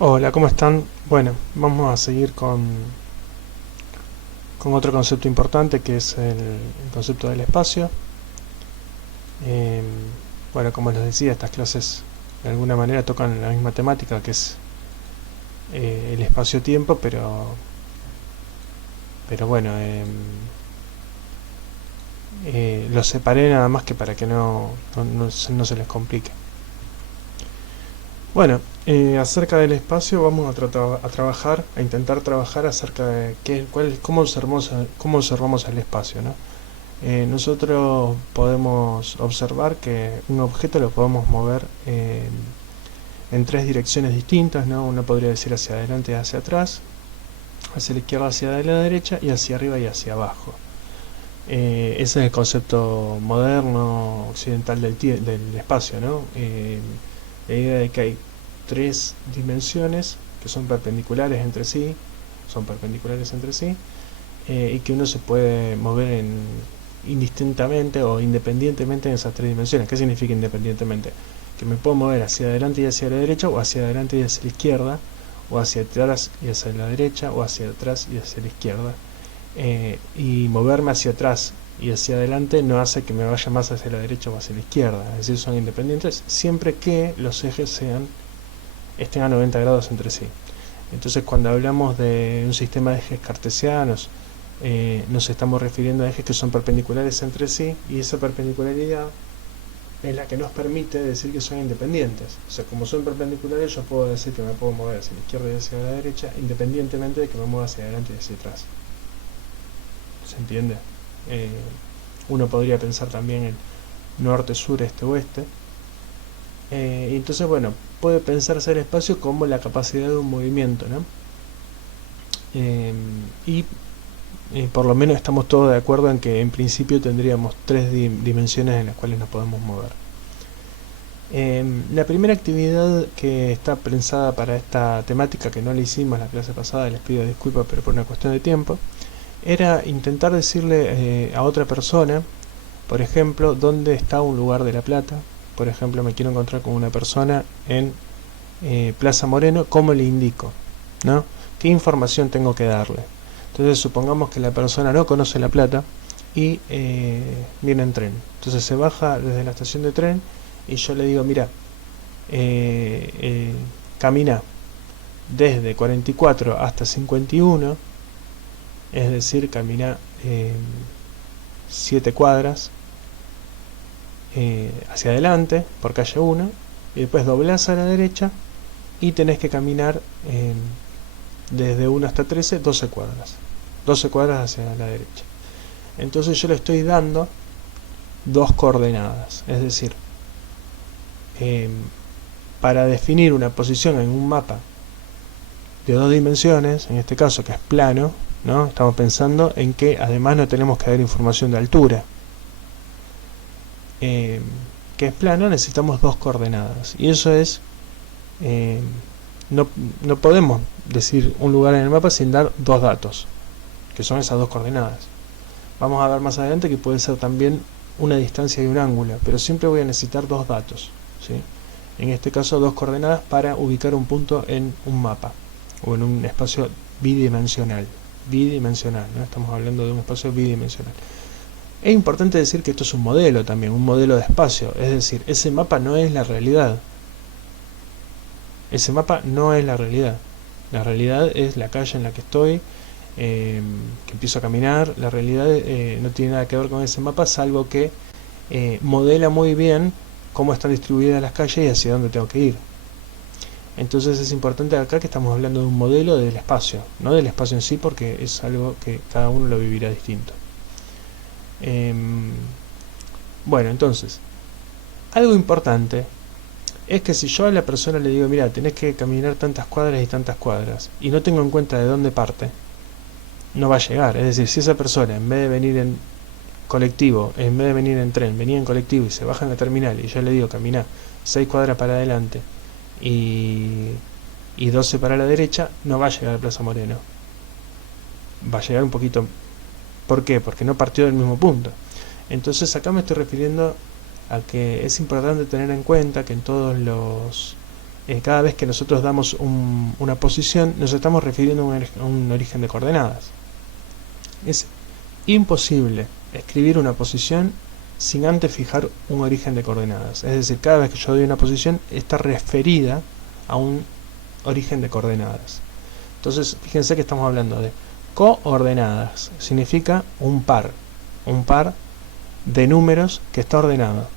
Hola, ¿cómo están? Bueno, vamos a seguir con otro concepto importante que es el concepto del espacio. Eh, bueno, como les decía, estas clases de alguna manera tocan la misma temática que es el espacio-tiempo, pero bueno, lo separé nada más que para que no se les complique. Bueno, acerca del espacio vamos a trabajar, a intentar trabajar acerca de cómo observamos el espacio, ¿no? Nosotros podemos observar que un objeto lo podemos mover en tres direcciones distintas, ¿no? Uno podría decir hacia adelante y hacia atrás, hacia la izquierda, hacia la derecha y hacia arriba y hacia abajo. Ese es el concepto moderno occidental del espacio, ¿no? La idea de que hay tres dimensiones que son perpendiculares entre sí, y que uno se puede mover indistintamente o independientemente en esas tres dimensiones. ¿Qué significa independientemente? Que me puedo mover hacia adelante y hacia la derecha, o hacia adelante y hacia la izquierda, o hacia atrás y hacia la derecha, o hacia atrás y hacia la izquierda. Y moverme hacia atrás y hacia adelante no hace que me vaya más hacia la derecha o hacia la izquierda. Es decir, son independientes siempre que los ejes estén a 90 grados entre sí. Entonces, cuando hablamos de un sistema de ejes cartesianos, nos estamos refiriendo a ejes que son perpendiculares entre sí, y esa perpendicularidad es la que nos permite decir que son independientes. O sea, como son perpendiculares, yo puedo decir que me puedo mover hacia la izquierda y hacia la derecha, independientemente de que me mueva hacia adelante y hacia atrás. ¿Se entiende? Eh, Uno podría pensar también en norte, sur, este, oeste. Y entonces, bueno, puede pensarse el espacio como la capacidad de un movimiento, ¿no? Y por lo menos estamos todos de acuerdo en que en principio tendríamos tres dimensiones en las cuales nos podemos mover. La primera actividad que está pensada para esta temática, que no la hicimos la clase pasada, les pido disculpas, pero por una cuestión de tiempo, era intentar decirle a otra persona, por ejemplo, dónde está un lugar de La Plata. Por ejemplo, me quiero encontrar con una persona en Plaza Moreno, ¿cómo le indico? ¿No? ¿Qué información tengo que darle? Entonces supongamos que la persona no conoce La Plata y viene en tren. Entonces se baja desde la estación de tren y yo le digo, mira, camina desde 44 hasta 51, es decir, camina 7 cuadras hacia adelante por calle 1, y después doblás a la derecha y tenés que caminar desde 1 hasta 13, 12 cuadras. 12 cuadras hacia la derecha. Entonces yo le estoy dando dos coordenadas, es decir, para definir una posición en un mapa de dos dimensiones, en este caso que es plano, ¿no? Estamos pensando en que además no tenemos que dar información de altura, que es plano, necesitamos dos coordenadas, y eso es no podemos decir un lugar en el mapa sin dar dos datos, que son esas dos coordenadas. Vamos a ver más adelante que puede ser también una distancia y un ángulo, pero siempre voy a necesitar dos datos, ¿sí? En este caso dos coordenadas para ubicar un punto en un mapa o en un espacio bidimensional, ¿no? Estamos hablando de un espacio bidimensional. Es importante decir que esto es un modelo también, un modelo de espacio, es decir, ese mapa no es la realidad. Ese mapa no es la realidad. La realidad es la calle en la que estoy, que empiezo a caminar. La realidad no tiene nada que ver con ese mapa, salvo que modela muy bien cómo están distribuidas las calles y hacia dónde tengo que ir. Entonces es importante acá que estamos hablando de un modelo del espacio, no del espacio en sí, porque es algo que cada uno lo vivirá distinto. Bueno, entonces, algo importante es que si yo a la persona le digo, mira, tenés que caminar tantas cuadras y tantas cuadras, y no tengo en cuenta de dónde parte, no va a llegar. Es decir, si esa persona, en vez de venir en colectivo, en vez de venir en tren, venía en colectivo y se baja en la terminal, y yo le digo, camina 6 cuadras para adelante y 12 para la derecha, no va a llegar a Plaza Moreno. Va a llegar un poquito. ¿Por qué? Porque no partió del mismo punto. Entonces acá me estoy refiriendo a que es importante tener en cuenta que en todos cada vez que nosotros damos una posición, nos estamos refiriendo a un origen de coordenadas. Es imposible escribir una posición sin antes fijar un origen de coordenadas. Es decir, cada vez que yo doy una posición está referida a un origen de coordenadas. Entonces, fíjense que estamos hablando de coordenadas. Significa un par de números que está ordenado.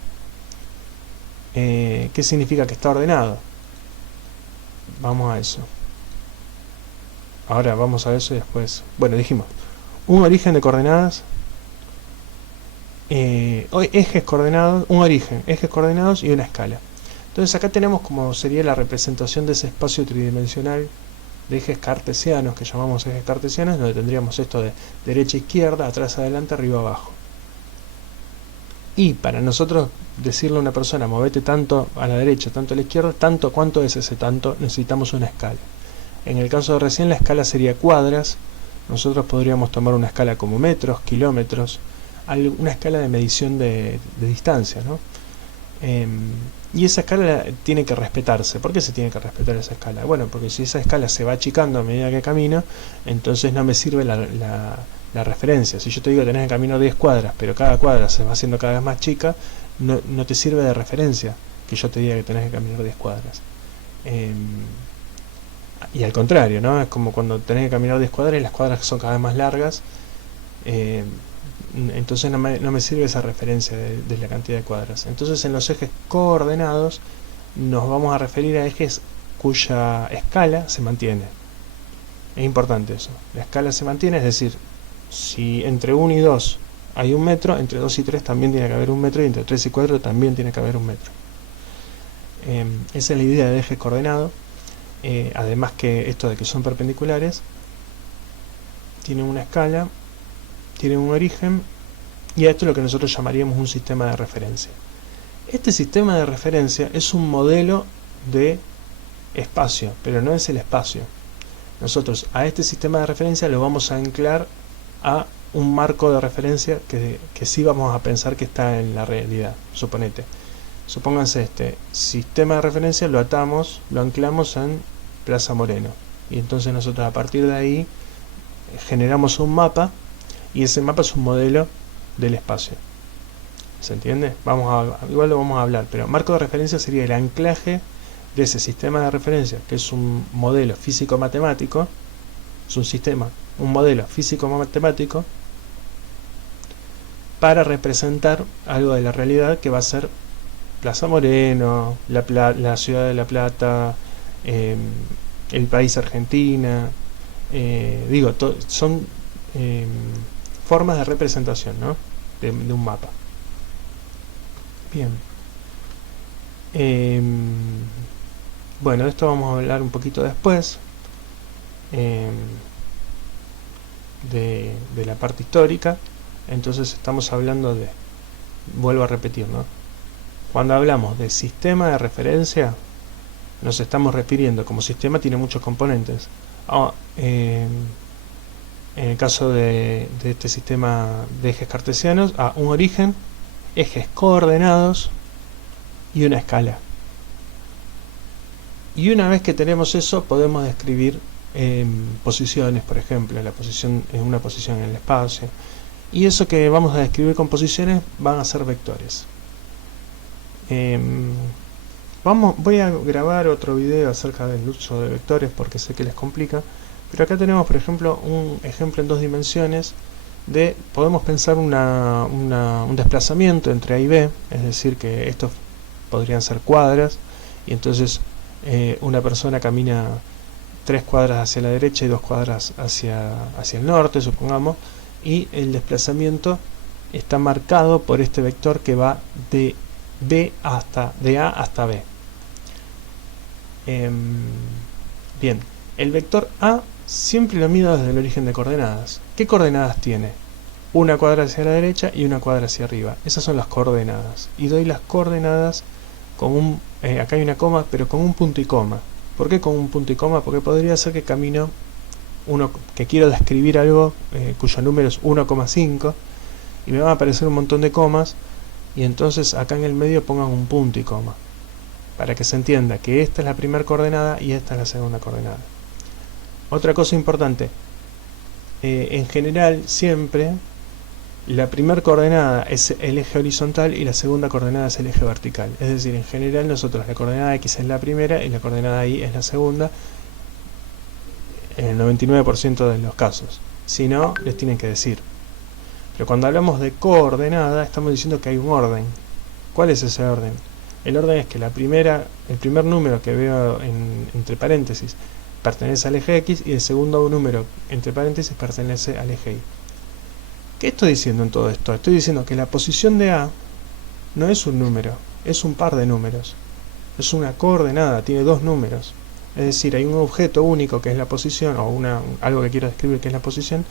¿Qué significa que está ordenado? Vamos a eso. Ahora vamos a eso y después. Bueno, dijimos un origen de coordenadas, ejes coordenados, un origen, ejes coordenados y una escala. Entonces acá tenemos como sería la representación de ese espacio tridimensional de ejes cartesianos, que llamamos ejes cartesianos, donde tendríamos esto de derecha, izquierda, atrás, adelante, arriba, abajo. Y para nosotros decirle a una persona, movete tanto a la derecha, tanto a la izquierda, tanto, ¿cuánto es ese tanto? Necesitamos una escala. En el caso de recién, la escala sería cuadras. Nosotros podríamos tomar una escala como metros, kilómetros, una escala de medición de distancia, ¿no? Y esa escala tiene que respetarse. ¿Por qué se tiene que respetar esa escala? Bueno, porque si esa escala se va achicando a medida que camino, entonces no me sirve la referencia. Si yo te digo que tenés que caminar 10 cuadras, pero cada cuadra se va haciendo cada vez más chica, no te sirve de referencia que yo te diga que tenés que caminar 10 cuadras. Y al contrario, ¿no? Es como cuando tenés que caminar 10 cuadras y las cuadras son cada vez más largas, entonces no me sirve esa referencia de la cantidad de cuadras. Entonces en los ejes coordenados nos vamos a referir a ejes cuya escala se mantiene. Es importante eso. La escala se mantiene, es decir, si entre 1 y 2 hay 1 metro, entre 2 y 3 también tiene que haber 1 metro, y entre 3 y 4 también tiene que haber 1 metro. Esa es la idea de ejes coordenados. Además que esto de que son perpendiculares, tienen una escala, tienen un origen, y a esto es lo que nosotros llamaríamos un sistema de referencia. Este sistema de referencia es un modelo de espacio, pero no es el espacio. Nosotros a este sistema de referencia lo vamos a anclar a un marco de referencia que sí vamos a pensar que está en la realidad. Supónganse este sistema de referencia lo anclamos en Plaza Moreno, y entonces nosotros a partir de ahí generamos un mapa, y ese mapa es un modelo del espacio. ¿Se entiende? Igual lo vamos a hablar, pero marco de referencia sería el anclaje de ese sistema de referencia, que es un modelo físico-matemático, es un modelo físico-matemático para representar algo de la realidad que va a ser Plaza Moreno, la ciudad de La Plata, el país Argentina, son formas de representación, ¿no? de un mapa. Bien. Bueno, de esto vamos a hablar un poquito después, de la parte histórica. Entonces estamos hablando vuelvo a repetir, ¿no? Cuando hablamos de sistema de referencia, nos estamos refiriendo, como sistema tiene muchos componentes, en el caso de este sistema de ejes cartesianos, a un origen, ejes coordenados y una escala. Y una vez que tenemos eso, podemos describir posiciones, por ejemplo, una posición en el espacio. Y eso que vamos a describir con posiciones van a ser vectores. Voy a grabar otro video acerca del uso de vectores porque sé que les complica, pero acá tenemos por ejemplo un ejemplo en 2 dimensiones podemos pensar un desplazamiento entre A y B, es decir que estos podrían ser cuadras, y entonces una persona camina 3 cuadras hacia la derecha y 2 cuadras hacia el norte, supongamos, y el desplazamiento está marcado por este vector que va de A hasta B. Bien, el vector A siempre lo mido desde el origen de coordenadas. ¿Qué coordenadas tiene? Una cuadra hacia la derecha y una cuadra hacia arriba. Esas son las coordenadas. Y doy las coordenadas con acá hay una coma, pero con un punto y coma. ¿Por qué con un punto y coma? Porque podría ser que que quiero describir algo cuyo número es 1,5 y me van a aparecer un montón de comas, y entonces acá en el medio pongan un punto y coma. para que se entienda que esta es la primera coordenada y esta es la segunda coordenada. Otra cosa importante, en general siempre la primera coordenada es el eje horizontal y la segunda coordenada es el eje vertical. Es decir, en general nosotros la coordenada X es la primera y la coordenada Y es la segunda en el 99% de los casos. Si no, les tienen que decir. Pero cuando hablamos de coordenada estamos diciendo que hay un orden. ¿Cuál es ese orden? El orden es que el primer número que veo entre paréntesis pertenece al eje X y el segundo número entre paréntesis pertenece al eje Y. ¿Qué estoy diciendo en todo esto? Estoy diciendo que la posición de A no es un número, es un par de números. Es una coordenada, tiene dos números. Es decir, hay un objeto único que es la posición, o algo que quiero describir que es la posición,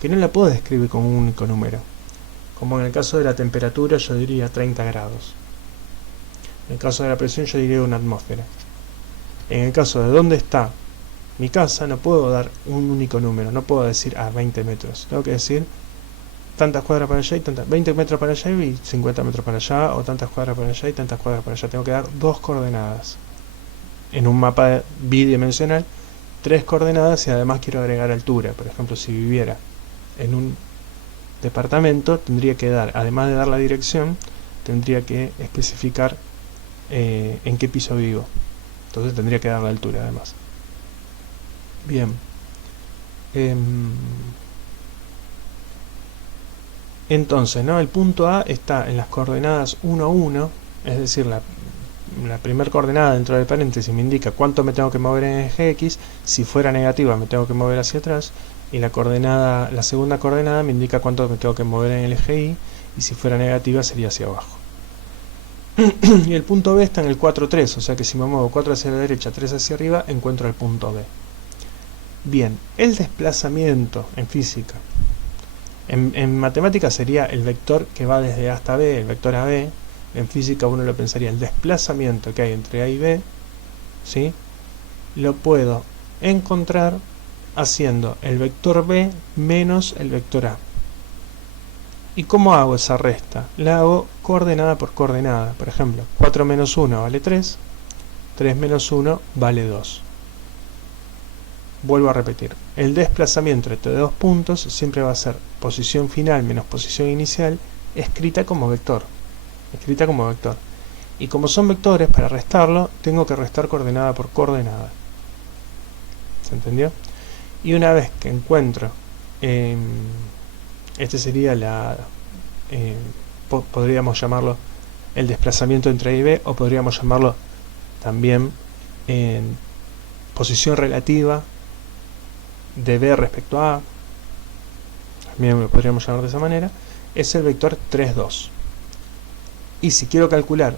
que no la puedo describir con un único número. Como en el caso de la temperatura yo diría 30 grados. En el caso de la presión yo diría una atmósfera. En el caso de dónde está mi casa no puedo dar un único número, no puedo decir a 20 metros. Tengo que decir tantas cuadras para allá y 20 metros para allá y 50 metros para allá, o tantas cuadras para allá y tantas cuadras para allá. Tengo que dar dos coordenadas. En un mapa bidimensional, 3 coordenadas y además quiero agregar altura. Por ejemplo, si viviera en un departamento, tendría que dar, además de dar la dirección, tendría que especificar en qué piso vivo. Entonces tendría que dar la altura además. Bien. Entonces, ¿no? El punto A está en las coordenadas 1, 1, es decir, la primera coordenada dentro del paréntesis me indica cuánto me tengo que mover en el eje X, si fuera negativa me tengo que mover hacia atrás, y la segunda coordenada me indica cuánto me tengo que mover en el eje Y, y si fuera negativa sería hacia abajo. Y el punto B está en el 4, 3, o sea que si me muevo 4 hacia la derecha, 3 hacia arriba, encuentro el punto B. Bien, el desplazamiento en física. En matemáticas sería el vector que va desde A hasta B, el vector AB. En física uno lo pensaría, el desplazamiento que hay entre A y B, ¿sí? Lo puedo encontrar haciendo el vector B menos el vector A. ¿Y cómo hago esa resta? La hago coordenada por coordenada. Por ejemplo, 4 menos 1 vale 3, 3 menos 1 vale 2. Vuelvo a repetir, el desplazamiento entre dos puntos siempre va a ser posición final menos posición inicial escrita como vector. Y como son vectores, para restarlo tengo que restar coordenada por coordenada. ¿Se entendió? Y una vez que encuentro, este sería podríamos llamarlo el desplazamiento entre A y B, o podríamos llamarlo también posición relativa de B respecto a A, también lo podríamos llamar de esa manera, es el vector 3, 2. Y si quiero calcular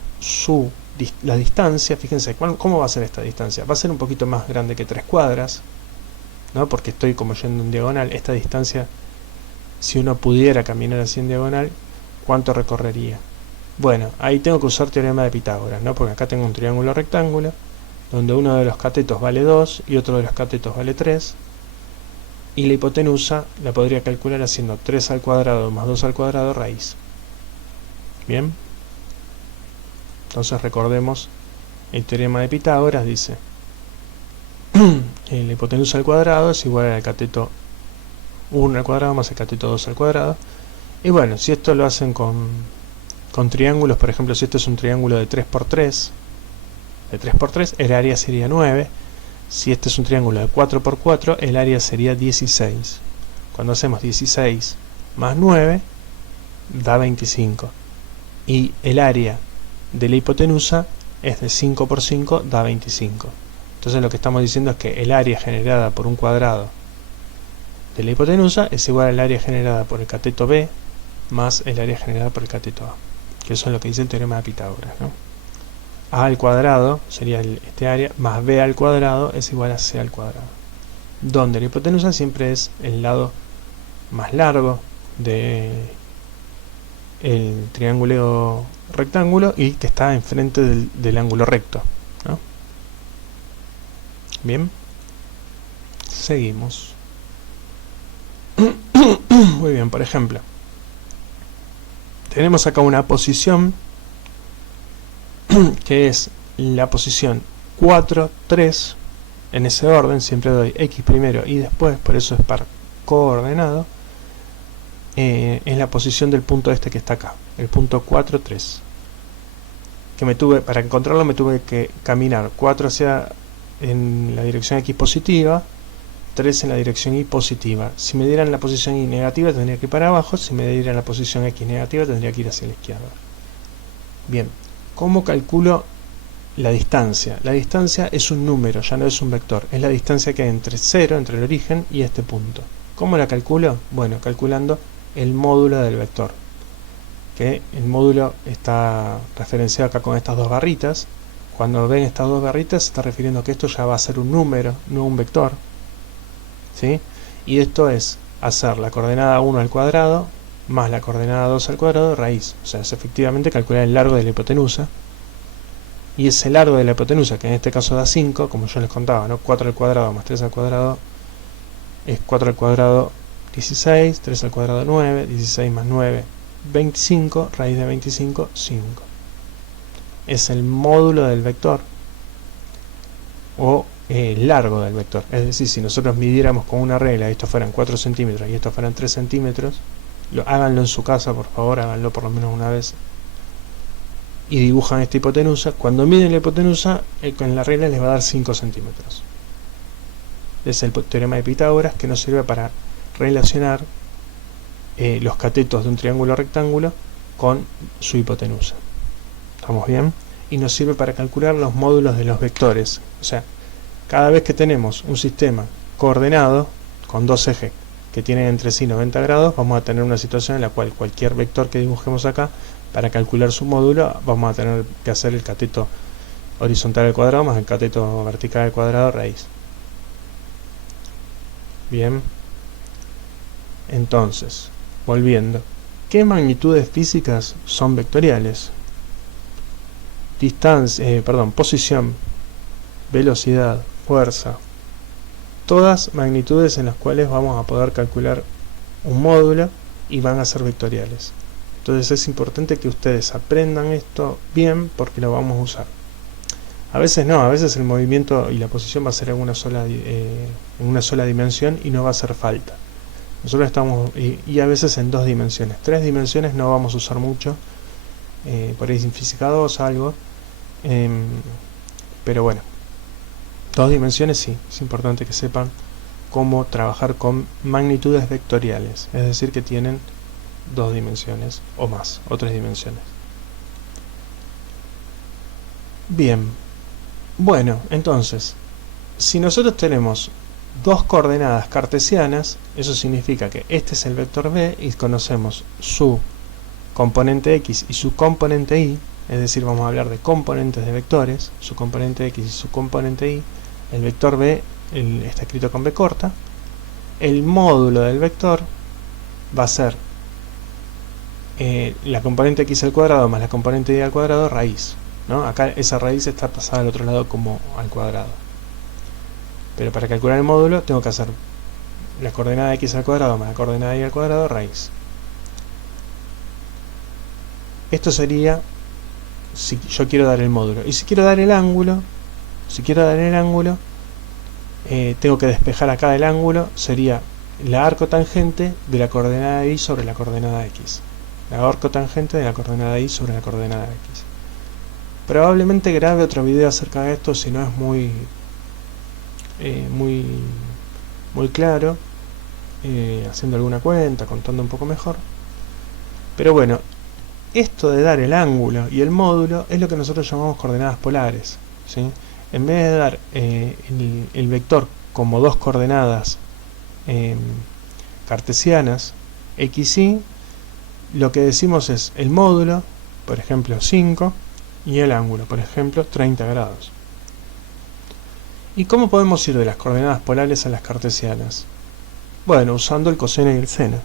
la distancia, fíjense, ¿cómo va a ser esta distancia? Va a ser un poquito más grande que 3 cuadras, ¿no? Porque estoy como yendo en diagonal. Esta distancia, si uno pudiera caminar así en diagonal, ¿cuánto recorrería? Bueno, ahí tengo que usar teorema de Pitágoras, ¿no? Porque acá tengo un triángulo rectángulo, donde uno de los catetos vale 2 y otro de los catetos vale 3. Y la hipotenusa la podría calcular haciendo 3 al cuadrado más 2 al cuadrado raíz. Bien. Entonces recordemos el teorema de Pitágoras, dice la hipotenusa al cuadrado es igual al cateto 1 al cuadrado más el cateto 2 al cuadrado. Y bueno, si esto lo hacen con triángulos, por ejemplo, si esto es un triángulo de 3×3, el área sería 9. Si este es un triángulo de 4×4, el área sería 16. Cuando hacemos 16 más 9, da 25. Y el área de la hipotenusa es de 5×5, da 25. Entonces lo que estamos diciendo es que el área generada por un cuadrado de la hipotenusa es igual al área generada por el cateto B más el área generada por el cateto A. Que eso es lo que dice el teorema de Pitágoras, ¿no? A al cuadrado sería este área, más B al cuadrado es igual a C al cuadrado. Donde la hipotenusa siempre es el lado más largo del triángulo rectángulo y que está enfrente del ángulo recto, ¿no? Bien. Seguimos. Muy bien, por ejemplo, tenemos acá una posición que es la posición 4, 3, en ese orden, siempre doy X primero y después, por eso es par coordenado, es la posición del punto este que está acá, el punto 4, 3. Que para encontrarlo me tuve que caminar 4 en la dirección X positiva, 3 en la dirección Y positiva. Si me dieran la posición Y negativa tendría que ir para abajo, si me dieran la posición X negativa tendría que ir hacia la izquierda. Bien, ¿cómo calculo la distancia? La distancia es un número, ya no es un vector, es la distancia que hay entre 0, entre el origen y este punto. ¿Cómo la calculo? Bueno, calculando el módulo del vector, que el módulo está referenciado acá con estas dos barritas. Cuando ven estas dos barritas se está refiriendo a que esto ya va a ser un número, no un vector, ¿sí? Y esto es hacer la coordenada 1 al cuadrado más la coordenada 2 al cuadrado raíz, o sea, es efectivamente calcular el largo de la hipotenusa, y ese largo de la hipotenusa, que en este caso da 5, como yo les contaba, ¿no? 4 al cuadrado más 3 al cuadrado es 4 al cuadrado 16, 3 al cuadrado 9, 16 más 9, 25, raíz de 25, 5. Es el módulo del vector, o el largo del vector. Es decir, si nosotros midiéramos con una regla, esto fueran 4 centímetros y esto fueran 3 centímetros, háganlo en su casa, por favor, háganlo por lo menos una vez, y dibujan esta hipotenusa. Cuando miden la hipotenusa, con la regla les va a dar 5 centímetros. Es el teorema de Pitágoras, que nos sirve para relacionar los catetos de un triángulo rectángulo con su hipotenusa. ¿Estamos bien? Y nos sirve para calcular los módulos de los vectores. O sea, cada vez que tenemos un sistema coordenado con dos ejes que tienen entre sí 90 grados, vamos a tener una situación en la cual cualquier vector que dibujemos acá, para calcular su módulo, vamos a tener que hacer el cateto horizontal al cuadrado más el cateto vertical al cuadrado raíz. Bien. Entonces, volviendo, ¿qué magnitudes físicas son vectoriales? Posición, velocidad, fuerza, todas magnitudes en las cuales vamos a poder calcular un módulo y van a ser vectoriales. Entonces es importante que ustedes aprendan esto bien, porque lo vamos a usar. A veces no, a veces el movimiento y la posición va a ser en una sola dimensión y no va a hacer falta. Nosotros estamos, y a veces en 2 dimensiones. 3 dimensiones no vamos a usar mucho, por ahí en física 2 algo, pero bueno, 2 dimensiones sí, es importante que sepan cómo trabajar con magnitudes vectoriales, es decir, que tienen 2 dimensiones o más, o 3 dimensiones. Bien, bueno, entonces, si nosotros tenemos 2 coordenadas cartesianas, eso significa que este es el vector B y conocemos su componente X y su componente Y, es decir, vamos a hablar de componentes de vectores, su componente X y su componente Y. El vector B está escrito con B corta. El módulo del vector va a ser la componente X al cuadrado más la componente Y al cuadrado raíz, ¿no? Acá esa raíz está pasada al otro lado como al cuadrado. Pero para calcular el módulo tengo que hacer la coordenada X al cuadrado más la coordenada Y al cuadrado raíz. Esto sería si yo quiero dar el módulo. Y si quiero dar el ángulo, tengo que despejar acá el ángulo, sería la arcotangente de la coordenada Y sobre la coordenada X. La arcotangente de la coordenada Y sobre la coordenada X. Probablemente grabe otro video acerca de esto, si no es muy claro, haciendo alguna cuenta, contando un poco mejor. Pero bueno, esto de dar el ángulo y el módulo es lo que nosotros llamamos coordenadas polares, ¿sí? En vez de dar el vector como 2 coordenadas cartesianas, X, Y, lo que decimos es el módulo, por ejemplo 5, y el ángulo, por ejemplo 30 grados. ¿Y cómo podemos ir de las coordenadas polares a las cartesianas? Bueno, usando el coseno y el seno.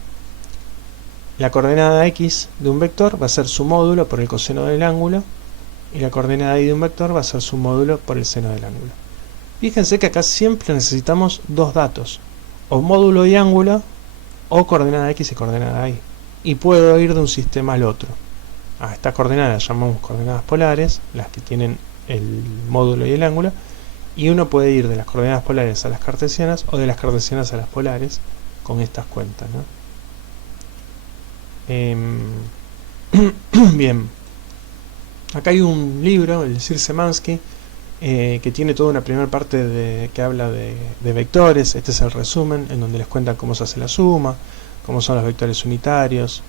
La coordenada X de un vector va a ser su módulo por el coseno del ángulo, y la coordenada Y de un vector va a ser su módulo por el seno del ángulo. Fíjense que acá siempre necesitamos 2 datos, o módulo y ángulo, o coordenada X y coordenada Y. Y puedo ir de un sistema al otro. A estas coordenadas las llamamos coordenadas polares, las que tienen el módulo y el ángulo, y uno puede ir de las coordenadas polares a las cartesianas o de las cartesianas a las polares con estas cuentas, ¿no? Bien, acá hay un libro, el Szymanski, que tiene toda una primera parte que habla de vectores. Este es el resumen, en donde les cuentan cómo se hace la suma, cómo son los vectores unitarios.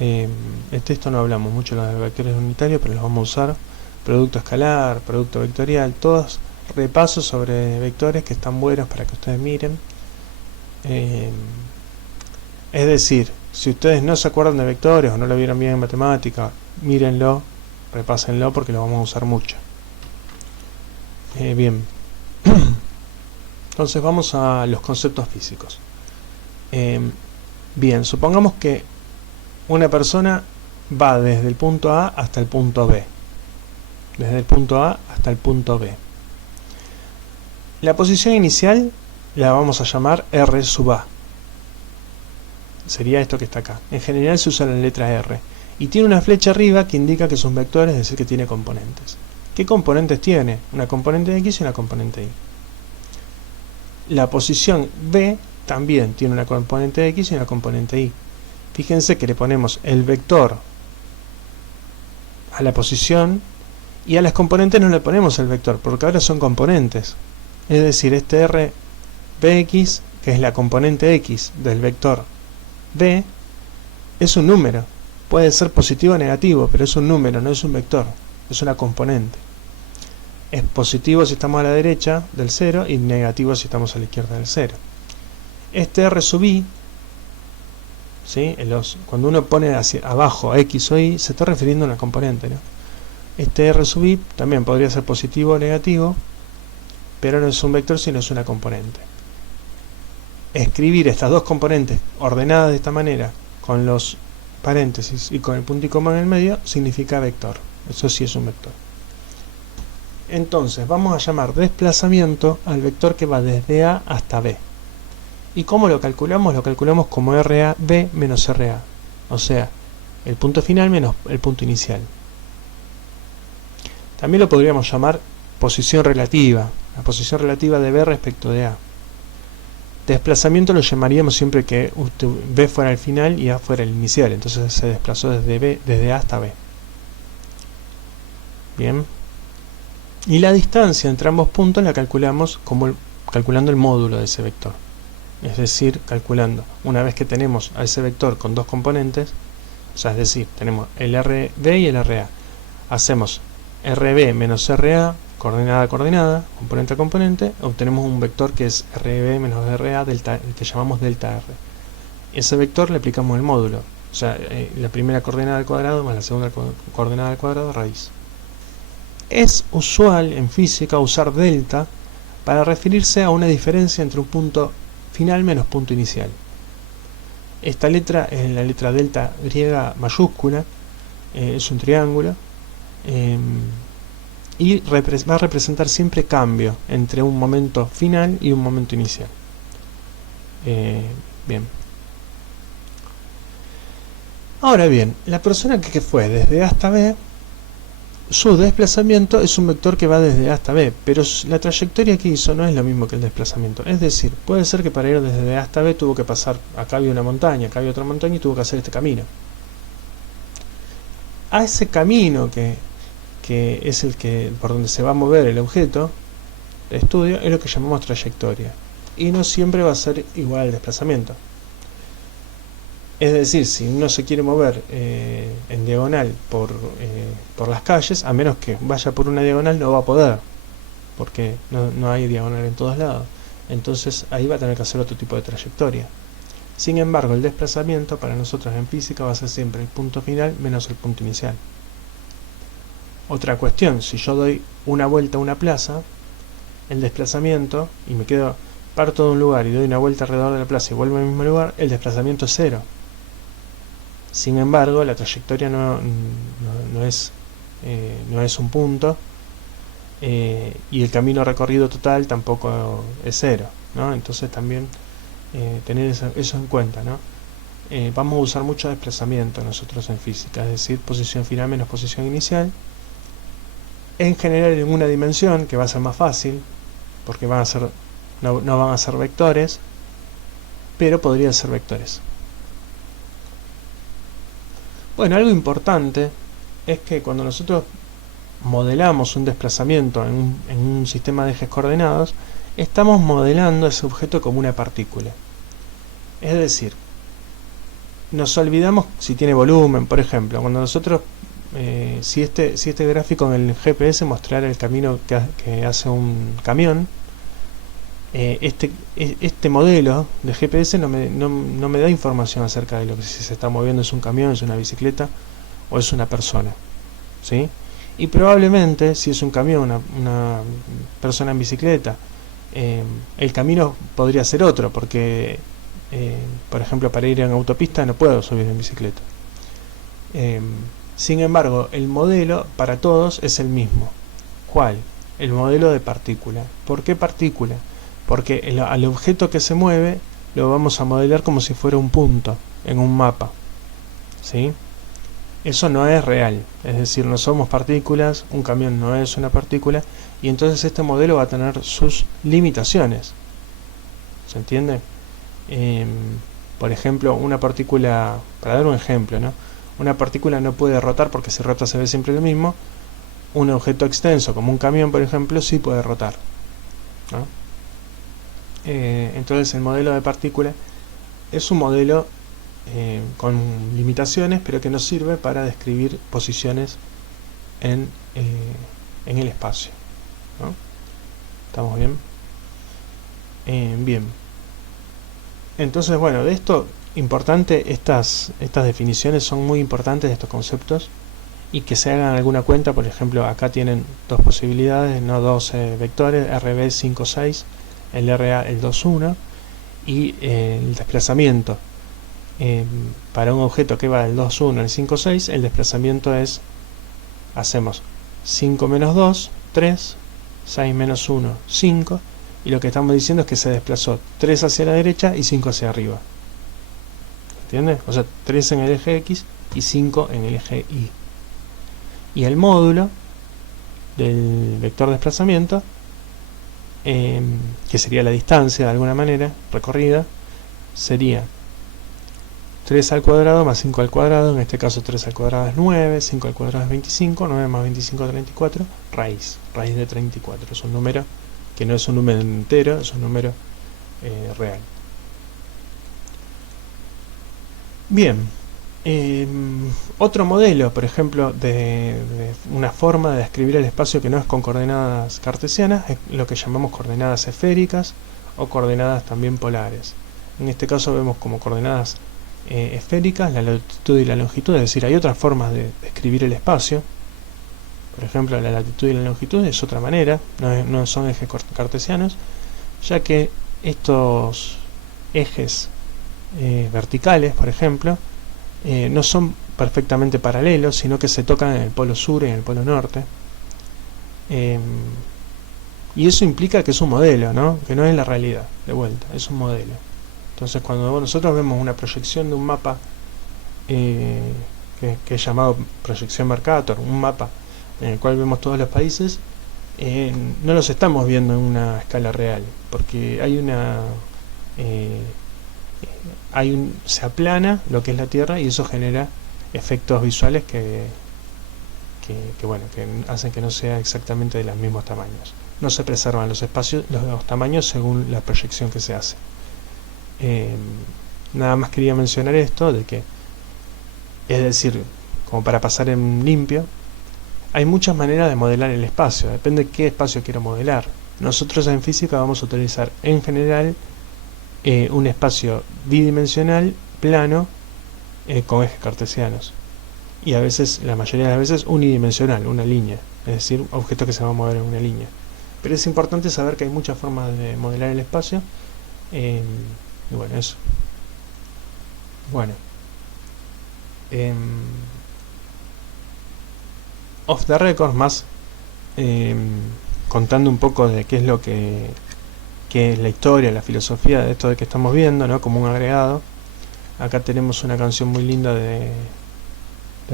El texto no hablamos mucho de los vectores unitarios, pero los vamos a usar. Producto escalar, producto vectorial, todos repasos sobre vectores que están buenos para que ustedes miren. Es decir, si ustedes no se acuerdan de vectores o no lo vieron bien en matemática, mírenlo, repásenlo porque lo vamos a usar mucho. Bien, entonces vamos a los conceptos físicos. Bien, supongamos que una persona va desde el punto A hasta el punto B. Desde el punto A hasta el punto B. La posición inicial la vamos a llamar R sub A. Sería esto que está acá. En general se usa la letra R. Y tiene una flecha arriba que indica que es un vector, es decir, que tiene componentes. ¿Qué componentes tiene? Una componente de X y una componente Y. La posición B también tiene una componente de X y una componente Y. Fíjense que le ponemos el vector a la posición y a las componentes no le ponemos el vector, porque ahora son componentes. Es decir, este R Bx, que es la componente X del vector B, es un número. Puede ser positivo o negativo, pero es un número, no es un vector, es una componente. Es positivo si estamos a la derecha del 0 y negativo si estamos a la izquierda del 0. Este R sub I, ¿sí? Cuando uno pone hacia abajo X o Y, se está refiriendo a una componente, ¿no? Este R sub I también podría ser positivo o negativo, pero no es un vector sino es una componente. Escribir estas dos componentes ordenadas de esta manera, con los paréntesis y con el punto y coma en el medio, significa vector. Eso sí es un vector. Entonces vamos a llamar desplazamiento al vector que va desde A hasta B. ¿Y cómo lo calculamos? Lo calculamos como RAB menos RA. O sea, el punto final menos el punto inicial. También lo podríamos llamar posición relativa. La posición relativa de B respecto de A. Desplazamiento lo llamaríamos siempre que B fuera el final y A fuera el inicial. Entonces se desplazó desde A hasta B. Bien. Y la distancia entre ambos puntos la calculamos calculando el módulo de ese vector. Es decir, calculando, una vez que tenemos a ese vector con dos componentes, o sea, es decir, tenemos el RB y el RA. Hacemos RB menos RA, coordenada a coordenada, componente a componente, obtenemos un vector que es RB menos RA, el que llamamos delta R. Ese vector le aplicamos el módulo, o sea, la primera coordenada al cuadrado más la segunda coordenada al cuadrado raíz. Es usual en física usar delta para referirse a una diferencia entre un punto final menos punto inicial. Esta letra es la letra delta griega mayúscula, es un triángulo, y va a representar siempre cambio entre un momento final y un momento inicial. Bien. Ahora bien, la persona que fue desde A hasta B, su desplazamiento es un vector que va desde A hasta B, pero la trayectoria que hizo no es lo mismo que el desplazamiento. Es decir, puede ser que para ir desde A hasta B tuvo que pasar, acá había una montaña, acá había otra montaña y tuvo que hacer este camino. A ese camino que es por donde se va a mover el objeto de estudio es lo que llamamos trayectoria. Y no siempre va a ser igual al desplazamiento. Es decir, si uno se quiere mover en diagonal por las calles, a menos que vaya por una diagonal, no va a poder, porque no hay diagonal en todos lados. Entonces ahí va a tener que hacer otro tipo de trayectoria. Sin embargo, el desplazamiento para nosotros en física va a ser siempre el punto final menos el punto inicial. Otra cuestión, si yo doy una vuelta a una plaza, el desplazamiento, y parto de un lugar y doy una vuelta alrededor de la plaza y vuelvo al mismo lugar, el desplazamiento es 0. Sin embargo, la trayectoria no es un punto, y el camino recorrido total tampoco es 0, ¿no? Entonces también tener eso en cuenta, ¿no? Vamos a usar mucho desplazamiento nosotros en física, es decir, posición final menos posición inicial. en general en una dimensión, que va a ser más fácil, porque van a ser, no van a ser vectores, pero podrían ser vectores. Bueno, algo importante es que cuando nosotros modelamos un desplazamiento en un sistema de ejes coordenados, estamos modelando ese objeto como una partícula. Es decir, nos olvidamos si tiene volumen, por ejemplo, cuando nosotros, si este gráfico en el GPS mostrara el camino que hace un camión, este modelo de GPS no me da información acerca de lo que si se está moviendo es un camión, es una bicicleta o es una persona, ¿sí? Y probablemente si es un camión, una persona en bicicleta, el camino podría ser otro, porque por ejemplo para ir en autopista no puedo subir en bicicleta. Sin embargo, el modelo para todos es el mismo. ¿Cuál? El modelo de partícula. ¿Por qué partícula? Porque al objeto que se mueve lo vamos a modelar como si fuera un punto en un mapa, ¿sí? Eso no es real, es decir, no somos partículas, un camión no es una partícula, y entonces este modelo va a tener sus limitaciones. ¿Se entiende? Por ejemplo, una partícula, para dar un ejemplo, ¿no? Una partícula no puede rotar porque si rota se ve siempre lo mismo. Un objeto extenso como un camión, por ejemplo, sí puede rotar, ¿no? Entonces el modelo de partícula es un modelo con limitaciones, pero que nos sirve para describir posiciones en el espacio, ¿no? ¿Estamos bien? Bien. Entonces, bueno, de esto importante, estas definiciones son muy importantes de estos conceptos, y que se hagan alguna cuenta. Por ejemplo, acá tienen dos posibilidades, no dos vectores, RB 5, 6, el RA el 2, 1, y el desplazamiento. Para un objeto que va del 2, 1 al 5, 6, el desplazamiento es, hacemos 5 menos 2, 3, 6 menos 1, 5, y lo que estamos diciendo es que se desplazó 3 hacia la derecha y 5 hacia arriba. ¿Entiendes? O sea, 3 en el eje X y 5 en el eje Y. Y el módulo del vector de desplazamiento, que sería la distancia de alguna manera recorrida, sería 3 al cuadrado más 5 al cuadrado, en este caso 3 al cuadrado es 9, 5 al cuadrado es 25, 9 más 25 es 34, raíz de 34, es un número que no es un número entero, es un número real. Bien, otro modelo, por ejemplo, de una forma de describir el espacio que no es con coordenadas cartesianas, es lo que llamamos coordenadas esféricas o coordenadas también polares. En este caso vemos como coordenadas esféricas la latitud y la longitud, es decir, hay otras formas de describir el espacio. Por ejemplo, la latitud y la longitud es otra manera, no son ejes cartesianos, ya que estos ejes verticales, por ejemplo, no son perfectamente paralelos, sino que se tocan en el polo sur y en el polo norte. Y eso implica que es un modelo, ¿no? Que no es la realidad, de vuelta, es un modelo. Entonces, cuando nosotros vemos una proyección de un mapa, que es llamado proyección Mercator, un mapa en el cual vemos todos los países, no los estamos viendo en una escala real, porque se aplana lo que es la Tierra, y eso genera efectos visuales que hacen que no sea exactamente de los mismos tamaños. No se preservan los espacios, los tamaños según la proyección que se hace. Nada más quería mencionar esto, de que, es decir, como para pasar en limpio, hay muchas maneras de modelar el espacio, depende de qué espacio quiero modelar. Nosotros en física vamos a utilizar en general un espacio bidimensional, plano, con ejes cartesianos, y a veces, la mayoría de las veces, unidimensional, una línea, es decir, un objeto que se va a mover en una línea. Pero es importante saber que hay muchas formas de modelar el espacio, y bueno, eso. Bueno, off the record, más contando un poco de qué es lo que es la historia, la filosofía de esto de que estamos viendo, ¿no? Como un agregado. Acá tenemos una canción muy linda de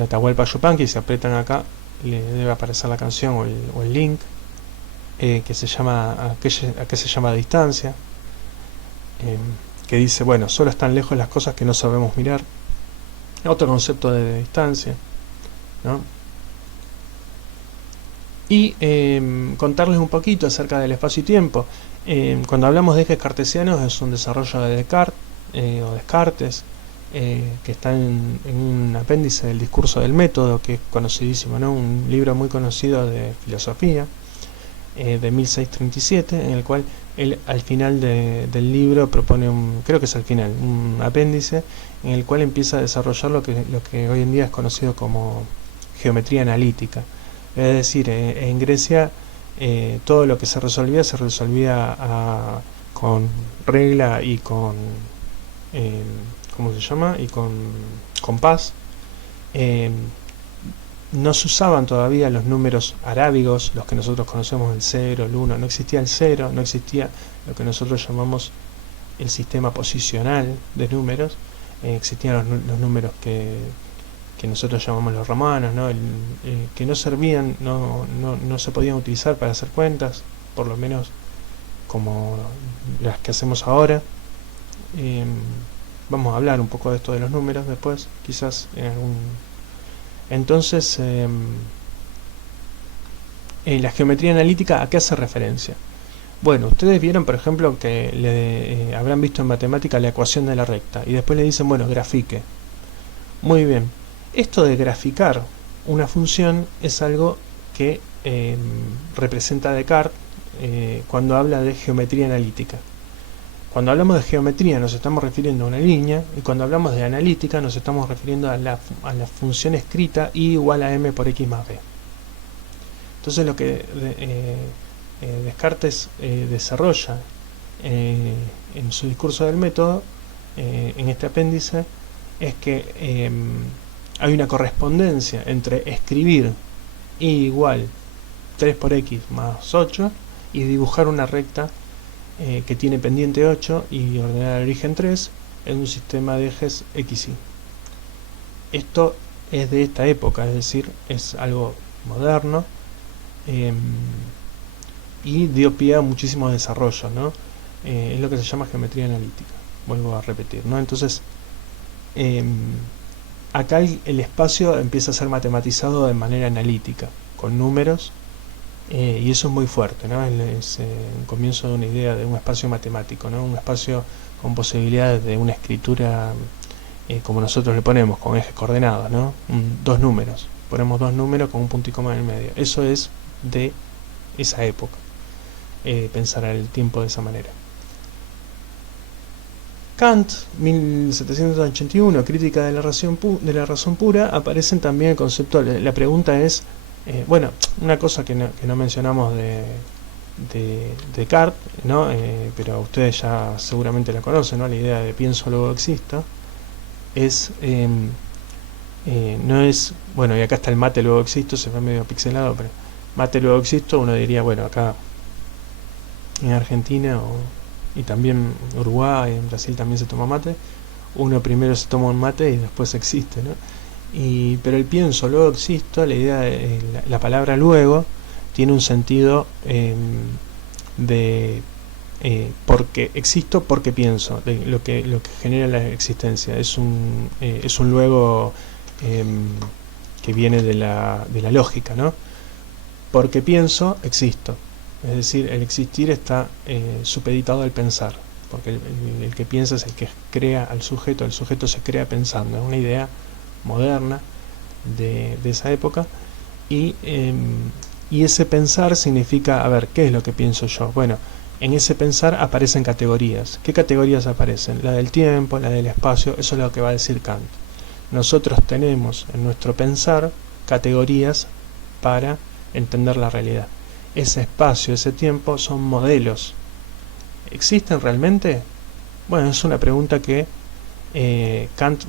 Atahualpa Yupanqui. Si aprietan acá le debe aparecer la canción o el link, que se llama ¿A qué se llama distancia? Que dice, bueno, solo están lejos las cosas que no sabemos mirar. Otro concepto de distancia, ¿no? Y contarles un poquito acerca del espacio y tiempo. Cuando hablamos de ejes cartesianos es un desarrollo de Descartes, o Descartes, que está en un apéndice del discurso del método, que es conocidísimo, ¿no? Un libro muy conocido de filosofía, de 1637, en el cual él al final del libro propone creo que es al final, un apéndice en el cual empieza a desarrollar lo que hoy en día es conocido como geometría analítica. Es decir, en Grecia todo lo que se resolvía con regla y con ¿cómo se llama? Y con compás. No se usaban todavía los números arábigos, los que nosotros conocemos, el 0, el 1, no existía el 0, no existía lo que nosotros llamamos el sistema posicional de números, existían los números que nosotros llamamos los romanos, ¿no? Que no servían, no se podían utilizar para hacer cuentas, por lo menos como las que hacemos ahora. Vamos a hablar un poco de esto de los números después, quizás en algún... Entonces, la geometría analítica, ¿a qué hace referencia? Bueno, ustedes vieron, por ejemplo, que habrán visto en matemática la ecuación de la recta, y después le dicen, bueno, grafique. Muy bien. Esto de graficar una función es algo que representa Descartes cuando habla de geometría analítica. Cuando hablamos de geometría nos estamos refiriendo a una línea, y cuando hablamos de analítica nos estamos refiriendo a la función escrita y igual a m por x más b. Entonces lo que Descartes desarrolla en su discurso del método, en este apéndice, es que hay una correspondencia entre escribir y igual 3 por x más 8 y dibujar una recta que tiene pendiente 8 y ordenar el origen 3 en un sistema de ejes x, y. Esto es de esta época, es decir, es algo moderno, y dio pie a muchísimos desarrollos, ¿no? Es lo que se llama geometría analítica, vuelvo a repetir, ¿no? Entonces, acá el espacio empieza a ser matematizado de manera analítica, con números, y eso es muy fuerte, ¿no? Es un comienzo de una idea de un espacio matemático, ¿no? Un espacio con posibilidades de una escritura, como nosotros le ponemos, con ejes coordenados, ¿no? Dos números, ponemos dos números con un punto y coma en el medio. Eso es de esa época, pensar el tiempo de esa manera. Kant, 1781, crítica de la razón pura, aparecen también el concepto, la pregunta es, bueno, una cosa que no mencionamos de Descartes, ¿no? Pero ustedes ya seguramente la conocen, ¿no? La idea de pienso luego existo, es, no es, bueno, y acá está el mate luego existo, se ve medio pixelado, pero mate luego existo, uno diría, bueno, acá en Argentina y también Uruguay, en Brasil también se toma mate, uno primero se toma un mate y después existe, ¿no? Pero el pienso luego existo, la idea de la palabra luego tiene un sentido de porque existo porque pienso, de lo que genera la existencia, es un luego que viene de la lógica, ¿no? Porque pienso, existo. Es decir, el existir está supeditado al pensar, porque el que piensa es el que crea al sujeto, el sujeto se crea pensando, es una idea moderna de esa época, y ese pensar significa, a ver, ¿qué es lo que pienso yo? Bueno, en ese pensar aparecen categorías. ¿Qué categorías aparecen? La del tiempo, la del espacio, eso es lo que va a decir Kant. Nosotros tenemos en nuestro pensar categorías para entender la realidad. Ese espacio, ese tiempo son modelos. ¿Existen realmente? Bueno, es una pregunta que Kant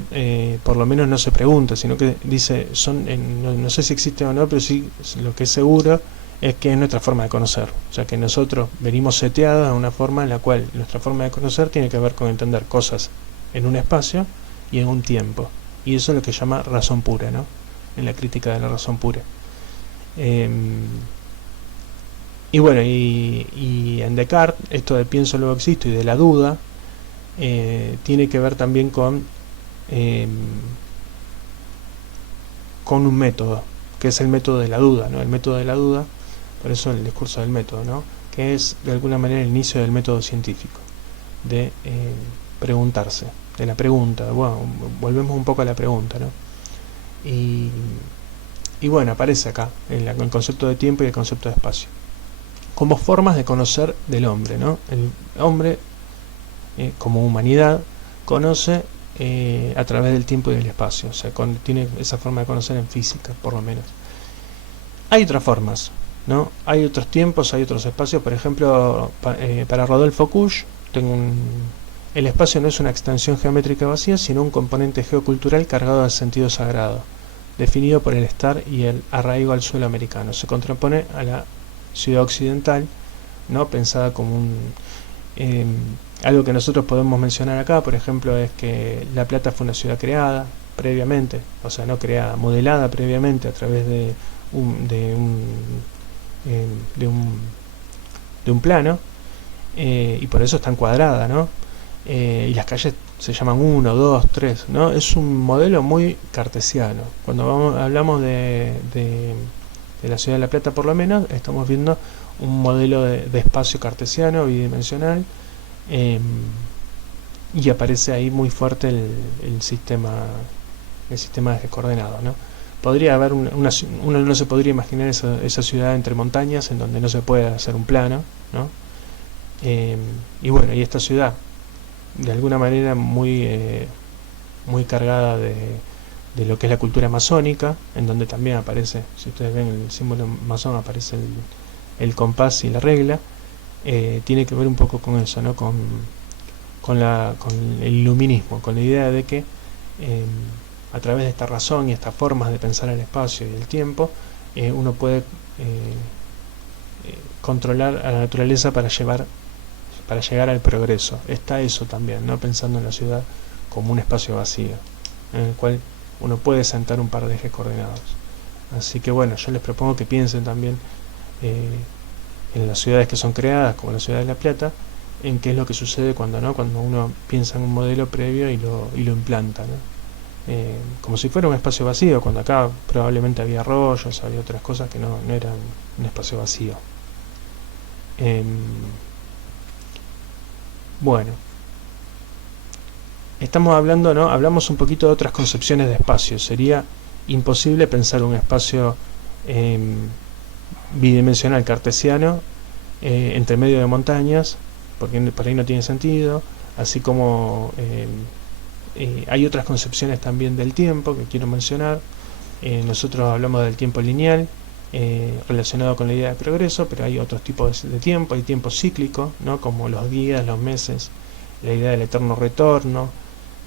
por lo menos no se pregunta, sino que dice, no sé si existen o no, pero sí lo que es seguro es que es nuestra forma de conocer. O sea que nosotros venimos seteados a una forma en la cual nuestra forma de conocer tiene que ver con entender cosas en un espacio y en un tiempo. Y eso es lo que llama razón pura, ¿no? En la crítica de la razón pura. Y bueno, y en Descartes, esto de pienso luego existo y de la duda, tiene que ver también con un método, que es el método de la duda, ¿no? El método de la duda, por eso el discurso del método, ¿no? Que es de alguna manera el inicio del método científico, de preguntarse, de la pregunta. Bueno, volvemos un poco a la pregunta, ¿no? Y bueno, aparece acá el concepto de tiempo y el concepto de espacio como formas de conocer del hombre, ¿no? El hombre, como humanidad, conoce a través del tiempo y del espacio, o sea, tiene esa forma de conocer en física, por lo menos. Hay otras formas, ¿no? Hay otros tiempos, hay otros espacios. Por ejemplo, para Rodolfo Kusch, el espacio no es una extensión geométrica vacía, sino un componente geocultural cargado de sentido sagrado, definido por el estar y el arraigo al suelo americano. Se contrapone a la ciudad occidental, ¿no? Pensada como algo que nosotros podemos mencionar acá, por ejemplo, es que La Plata fue una ciudad creada previamente, o sea, no creada, modelada previamente a través de un plano, y por eso está encuadrada, ¿no? Y las calles se llaman 1, 2, 3, ¿no? Es un modelo muy cartesiano. Cuando hablamos de la ciudad de La Plata, por lo menos, estamos viendo un modelo de espacio cartesiano, bidimensional, y aparece ahí muy fuerte el sistema de coordenadas, ¿no? Podría haber uno no se podría imaginar esa ciudad entre montañas en donde no se puede hacer un plano, ¿no? Y bueno, y esta ciudad de alguna manera muy cargada de lo que es la cultura masónica, en donde también aparece, si ustedes ven el símbolo masón, aparece el compás y la regla. Tiene que ver un poco con eso, ¿no? con el iluminismo, con la idea de que a través de esta razón y estas formas de pensar el espacio y el tiempo, uno puede controlar a la naturaleza para llegar al progreso. Está eso también, ¿no? Pensando en la ciudad como un espacio vacío, en el cual uno puede sentar un par de ejes coordenados. Así que bueno, yo les propongo que piensen también en las ciudades que son creadas, como la ciudad de La Plata, en qué es lo que sucede cuando uno piensa en un modelo previo y lo implanta, ¿no? Como si fuera un espacio vacío, cuando acá probablemente había arroyos, había otras cosas que no eran un espacio vacío. Bueno, estamos hablando, ¿no? Hablamos un poquito de otras concepciones de espacio. Sería imposible pensar un espacio bidimensional cartesiano entre medio de montañas, porque por ahí no tiene sentido, así como hay otras concepciones también del tiempo que quiero mencionar. Nosotros hablamos del tiempo lineal, relacionado con la idea de progreso, pero hay otros tipos de tiempo. Hay tiempo cíclico, ¿no? Como los días, los meses, la idea del eterno retorno.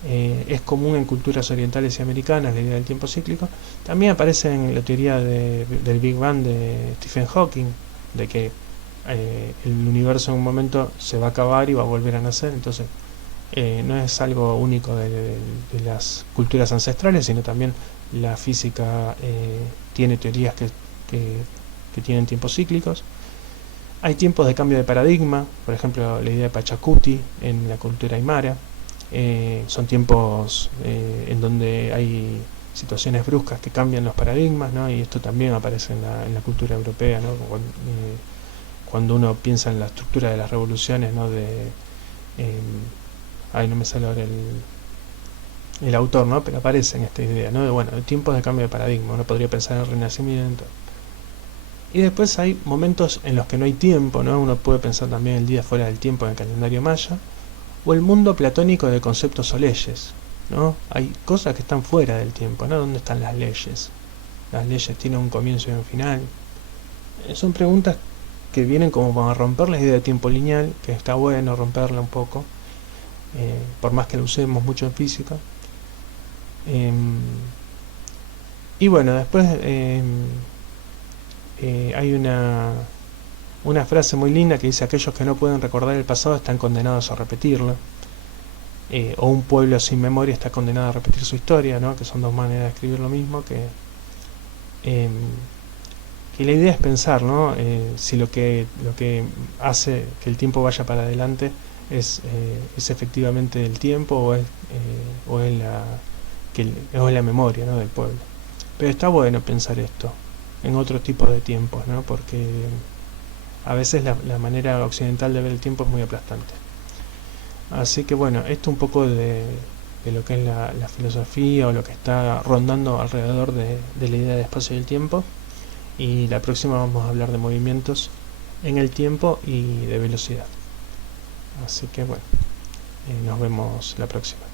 Es común en culturas orientales y americanas la idea del tiempo cíclico. También aparece en la teoría del Big Bang de Stephen Hawking, de que el universo en un momento se va a acabar y va a volver a nacer. Entonces no es algo único de las culturas ancestrales, sino también la física tiene teorías que tienen tiempos cíclicos. Hay tiempos de cambio de paradigma, por ejemplo la idea de Pachacuti en la cultura aymara. Son tiempos en donde hay situaciones bruscas que cambian los paradigmas, ¿no? Y esto también aparece en la cultura europea, ¿no? Cuando uno piensa en la estructura de las revoluciones, ¿no? No me sale ahora el autor, ¿no? Pero aparece en esta idea, ¿no? De tiempos de cambio de paradigma. Uno podría pensar en el Renacimiento. Y después hay momentos en los que no hay tiempo, ¿no? Uno puede pensar también el día fuera del tiempo en el calendario maya, o el mundo platónico de conceptos o leyes, ¿no? Hay cosas que están fuera del tiempo, ¿no? ¿Dónde están las leyes? ¿Las leyes tienen un comienzo y un final? Son preguntas que vienen como para romper la idea de tiempo lineal, que está bueno romperla un poco, por más que la usemos mucho en física. Y bueno, después hay una frase muy linda que dice: aquellos que no pueden recordar el pasado están condenados a repetirlo, o un pueblo sin memoria está condenado a repetir su historia, ¿no? Que son dos maneras de escribir lo mismo, que que la idea es pensar, ¿no? Si lo que hace que el tiempo vaya para adelante es efectivamente el tiempo o es o es la memoria, ¿no? del pueblo. Pero está bueno pensar esto en otro tipo de tiempos, ¿no? Porque a veces la manera occidental de ver el tiempo es muy aplastante. Así que bueno, esto un poco de lo que es la filosofía o lo que está rondando alrededor de la idea de espacio y el tiempo. Y la próxima vamos a hablar de movimientos en el tiempo y de velocidad. Así que bueno, nos vemos la próxima.